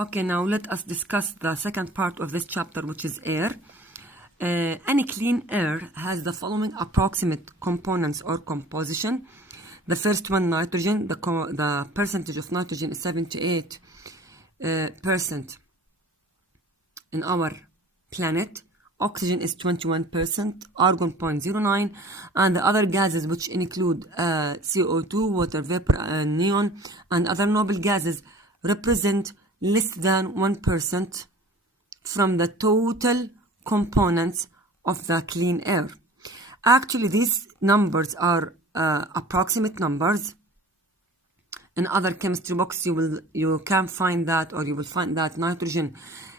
Okay, now let us discuss the second part of this chapter, which is air. Any clean air has the following approximate components or composition. The first one, nitrogen. The percentage of nitrogen is 78% in our planet. Oxygen is 21%, argon 0.09, and the other gases, which include CO2, water vapor, neon, and other noble gases, represent less than 1% from the total components of the clean air. Actually, these numbers are approximate numbers. In other chemistry books, you can find that, or you will find that nitrogen,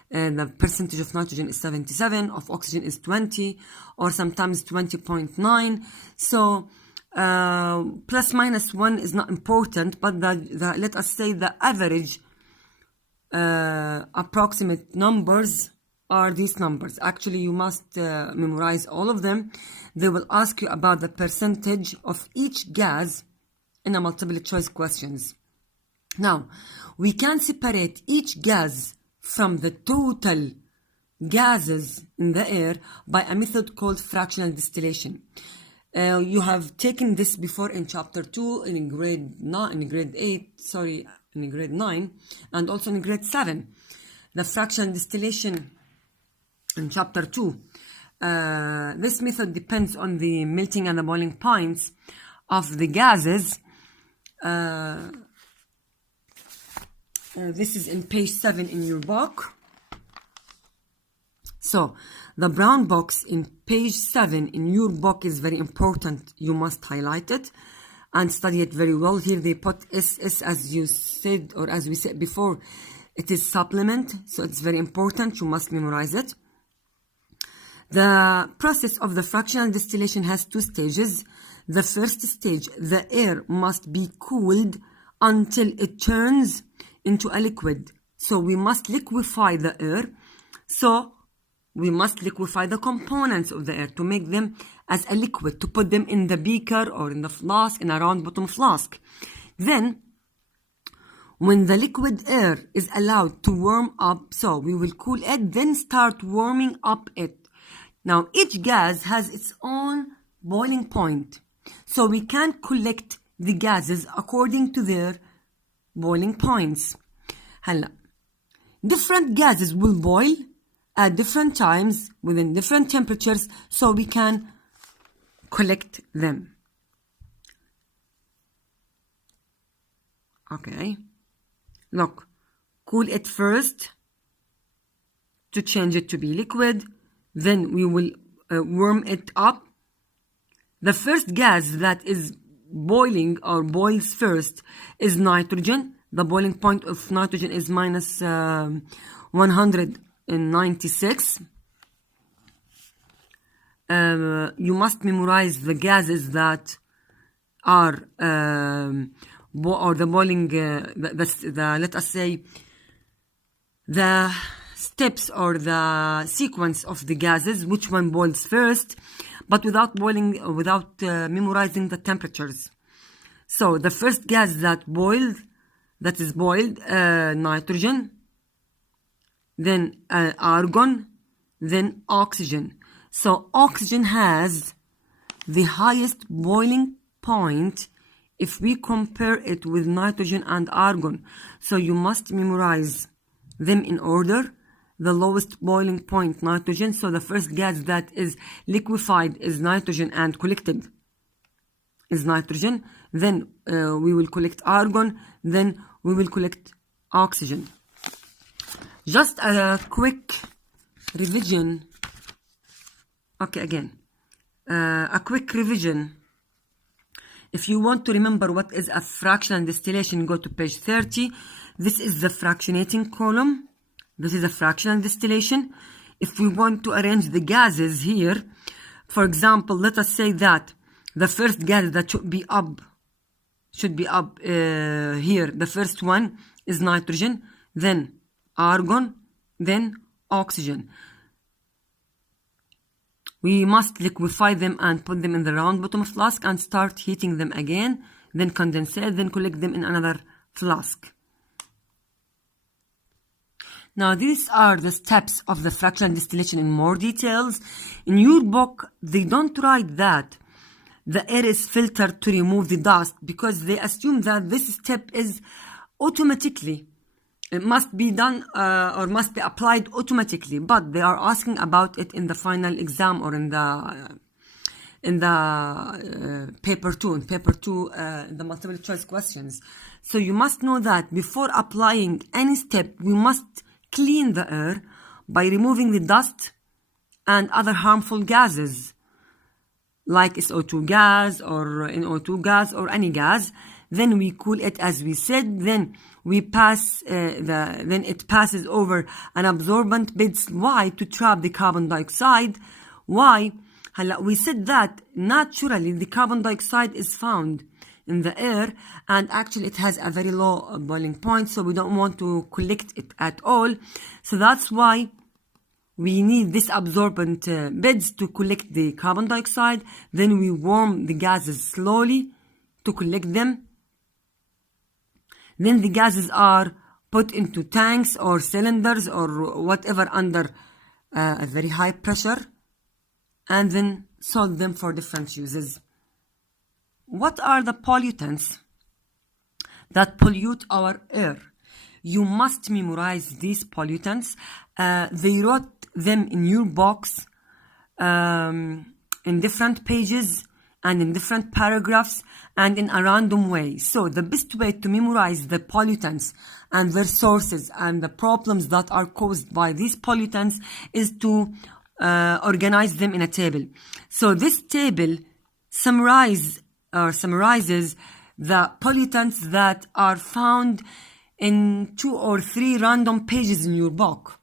the percentage of nitrogen is 77, of oxygen is 20, or sometimes 20.9. So plus minus 1 is not important, but let us say the average approximate numbers are these numbers. Actually, you must memorize all of them. They will ask you about the percentage of each gas in a multiple choice questions. Now, we can separate each gas from the total gases in the air by a method called fractional distillation. You have taken this before in chapter 2, in grade 9, and also in grade 7. The fractional distillation in chapter 2. This method depends on the melting and the boiling points of the gases. This is in page 7 in your book. So, the brown box in page 7 in your book is very important. You must highlight it and study it very well. Here they put SS, as you said, or as we said before, it is supplement, so it's very important. You must memorize it. The process of the fractional distillation has 2 stages. The first stage, the air must be cooled until it turns into a liquid. So we must liquefy the air. So we must liquefy the components of the air to make them as a liquid, to put them in the beaker or in the flask, in a round bottom flask. Then, when the liquid air is allowed to warm up, so we will cool it, then start warming up it. Now, each gas has its own boiling point. So we can collect the gases according to their boiling points. Different gases will boil at different times within different temperatures, so we can collect them. Okay, look, cool it first to change it to be liquid, then we will warm it up. The first gas that is boiling or boils first is nitrogen. The boiling point of nitrogen is minus 196. You must memorize the gases that are or the boiling, let us say, the steps or the sequence of the gases, which one boils first, but without memorizing the temperatures. So the first gas that is boiled, nitrogen, then argon, then oxygen. So oxygen has the highest boiling point if we compare it with nitrogen and argon. So you must memorize them in order. The lowest boiling point, nitrogen. So the first gas that is liquefied is nitrogen and collected is nitrogen. Then we will collect argon. Then we will collect oxygen. Just a quick revision. Okay, again. A quick revision. If you want to remember what is a fractional distillation, go to page 30. This is the fractionating column. This is a fractional distillation. If we want to arrange the gases here, for example, let us say that the first gas that should be up here, the first one is nitrogen, then argon, then oxygen. We must liquefy them and put them in the round bottom flask and start heating them again, then condensate, then collect them in another flask. Now, these are the steps of the fractional distillation in more details. In your book, they don't write that the air is filtered to remove the dust because they assume that this step is automatically, it must be done or must be applied automatically, but they are asking about it in the final exam or in the paper 2, the multiple choice questions. So you must know that before applying any step, we must clean the air by removing the dust and other harmful gases like SO2 gas or NO2 gas or any gas. Then we cool it, as we said. Then we pass then it passes over an absorbent beds. Why? To trap the carbon dioxide. Why? We said that naturally the carbon dioxide is found in the air, and actually it has a very low boiling point, so we don't want to collect it at all. So that's why we need this absorbent beds to collect the carbon dioxide. Then we warm the gases slowly to collect them. Then the gases are put into tanks or cylinders or whatever under a very high pressure, and then sold them for different uses. What are the pollutants that pollute our air? You must memorize these pollutants. They wrote them in your box in different pages and in different paragraphs and in a random way. So the best way to memorize the pollutants and their sources and the problems that are caused by these pollutants is to organize them in a table. So this table summarizes the pollutants that are found in 2 or 3 random pages in your book.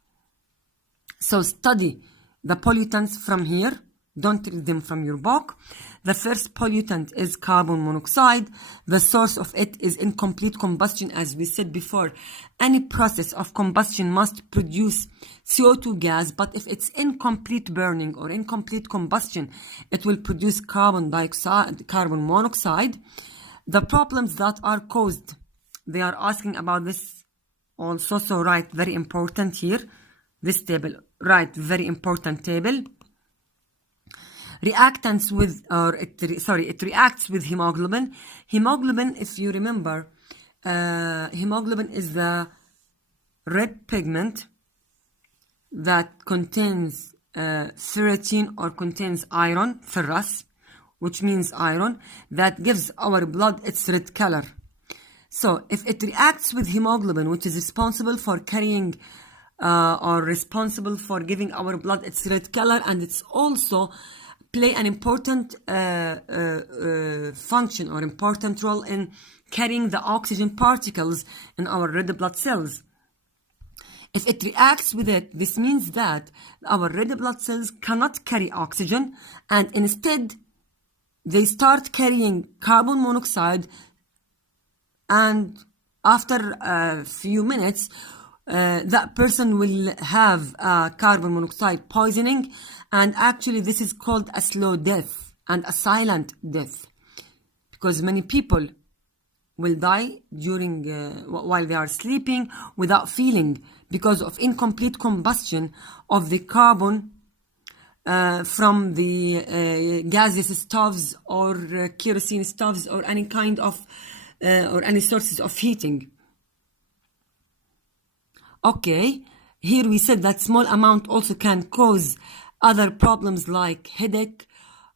So study the pollutants from here. Don't read them from your book. The first pollutant is carbon monoxide. The source of it is incomplete combustion. As we said before, any process of combustion must produce CO2 gas, but if it's incomplete burning or incomplete combustion, it will produce carbon monoxide. The problems that are caused, they are asking about this also, so write very important here. This table, write very important table. Reactants with, it reacts with hemoglobin. Hemoglobin, if you remember, hemoglobin is the red pigment that contains ferritin or contains iron, ferrous, which means iron, that gives our blood its red color. So if it reacts with hemoglobin, which is responsible for carrying or responsible for giving our blood its red color, and it's also play an important function or important role in carrying the oxygen particles in our red blood cells. If it reacts with it, this means that our red blood cells cannot carry oxygen, and instead they start carrying carbon monoxide, and after a few minutes that person will have carbon monoxide poisoning, and actually this is called a slow death and a silent death, because many people will die during while they are sleeping without feeling, because of incomplete combustion of the carbon from the gaseous stoves or kerosene stoves or any kind of or any sources of heating. Okay, here we said that small amount also can cause other problems like headache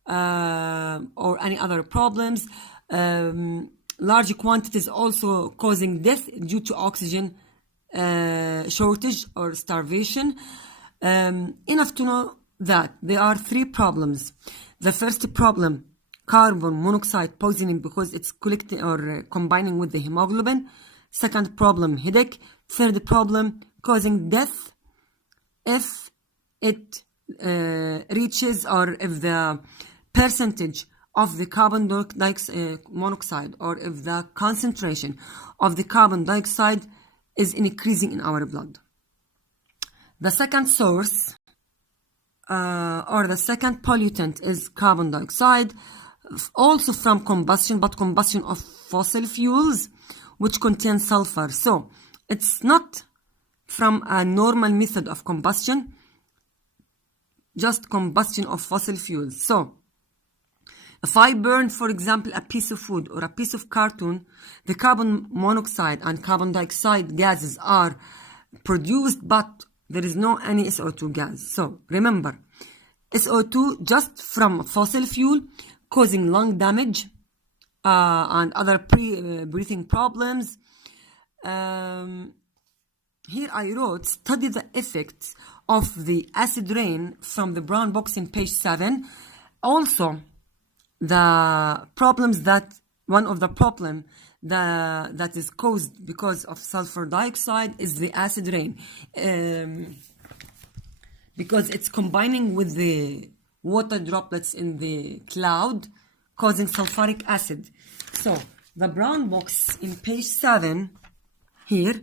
or any other problems. Large quantities also causing death due to oxygen shortage or starvation. Enough to know that there are 3 problems. The first problem, carbon monoxide poisoning, because it's collecting or combining with the hemoglobin. Second problem, headache. Third problem, causing death if it reaches, or if the percentage of the carbon monoxide, or if the concentration of the carbon dioxide is increasing in our blood. The second source or the second pollutant is carbon dioxide, also from combustion, but combustion of fossil fuels, which contain sulfur. So it's not from a normal method of combustion, just combustion of fossil fuels. So if I burn, for example, a piece of wood or a piece of carton, the carbon monoxide and carbon dioxide gases are produced, but there is no any SO2 gas. So remember, SO2 just from fossil fuel causing lung damage and other breathing problems. Here I wrote, study the effects of the acid rain from the brown box in page 7. Also, the problems that, one of the problem that is caused because of sulfur dioxide is the acid rain. Because it's combining with the water droplets in the cloud, causing sulfuric acid. So, the brown box in page 7, here,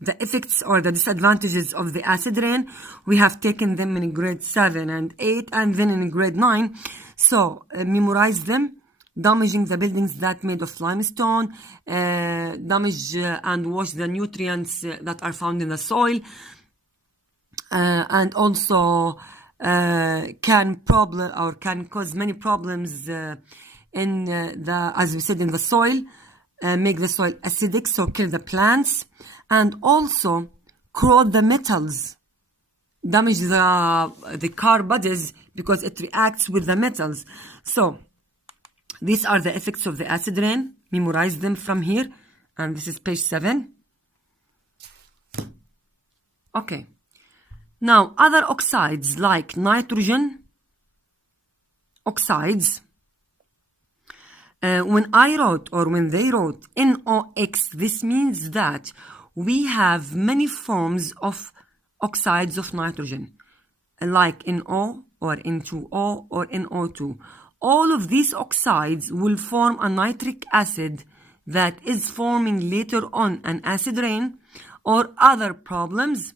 the effects or the disadvantages of the acid rain, we have taken them in grade 7 and 8 and then in grade 9. So, memorize them. Damaging the buildings that made of limestone, damage and wash the nutrients that are found in the soil, and also can cause many problems in the, as we said, in the soil, make the soil acidic, so kill the plants, and also corrode the metals, damage the car bodies because it reacts with the metals. So these are the effects of the acid rain. Memorize them from here, and this is page 7. Okay. Now, other oxides like nitrogen oxides, when I wrote or when they wrote NOx, this means that we have many forms of oxides of nitrogen, like NO or N2O or NO2. All of these oxides will form a nitric acid that is forming later on an acid rain or other problems.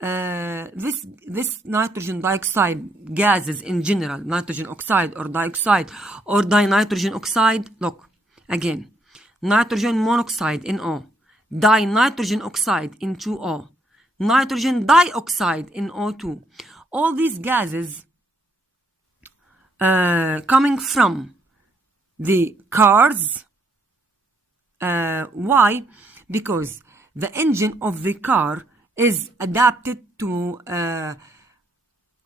This nitrogen dioxide gases in general, nitrogen oxide or dioxide or dinitrogen oxide, look, again, nitrogen monoxide, NO, dinitrogen oxide, N2O, nitrogen dioxide, NO2. All these gases coming from the cars. Why? Because the engine of the car is adapted to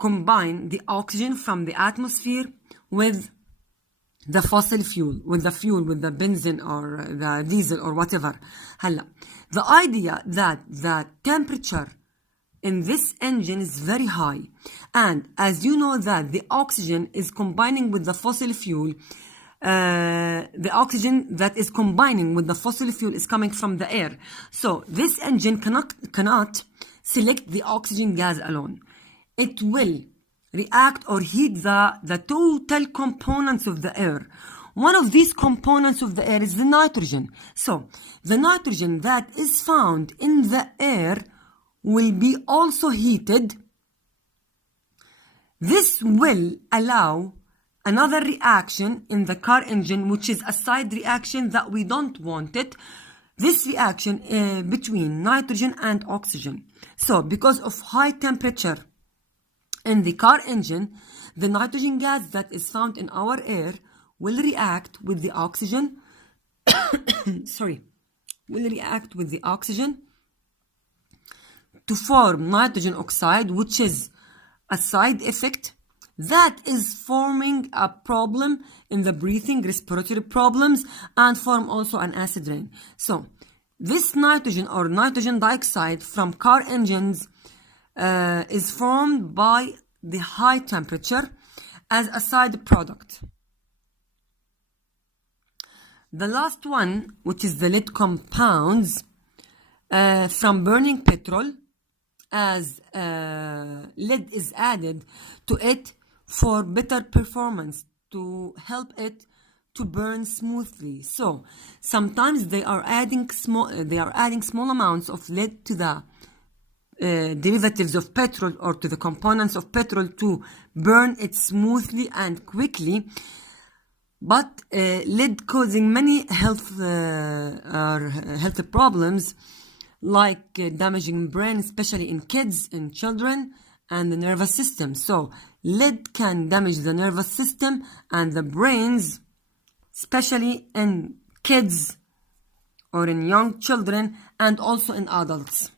combine the oxygen from the atmosphere with the fossil fuel, with the benzene or the diesel or whatever. The idea that the temperature in this engine is very high, and as you know that the oxygen is combining with the fossil fuel, the oxygen that is combining with the fossil fuel is coming from the air. So this engine cannot select the oxygen gas alone. It will react or heat the total components of the air. One of these components of the air is the nitrogen. So the nitrogen that is found in the air will be also heated. This will allow another reaction in the car engine, which is a side reaction that we don't want it. This reaction between nitrogen and oxygen. So because of high temperature in the car engine, the nitrogen gas that is found in our air will react with the oxygen will react with the oxygen to form nitrogen oxide, which is a side effect that is forming a problem in the breathing, respiratory problems, and form also an acid rain. So this nitrogen or nitrogen dioxide from car engines is formed by the high temperature as a side product. The last one, which is the lead compounds from burning petrol, as lead is added to it for better performance, to help it to burn smoothly. So sometimes they are adding small amounts of lead to the derivatives of petrol or to the components of petrol to burn it smoothly and quickly. But lead causing many health problems like damaging brain, especially in kids, in children, and the nervous system. So lead can damage the nervous system and the brains, especially in kids or in young children, and also in adults.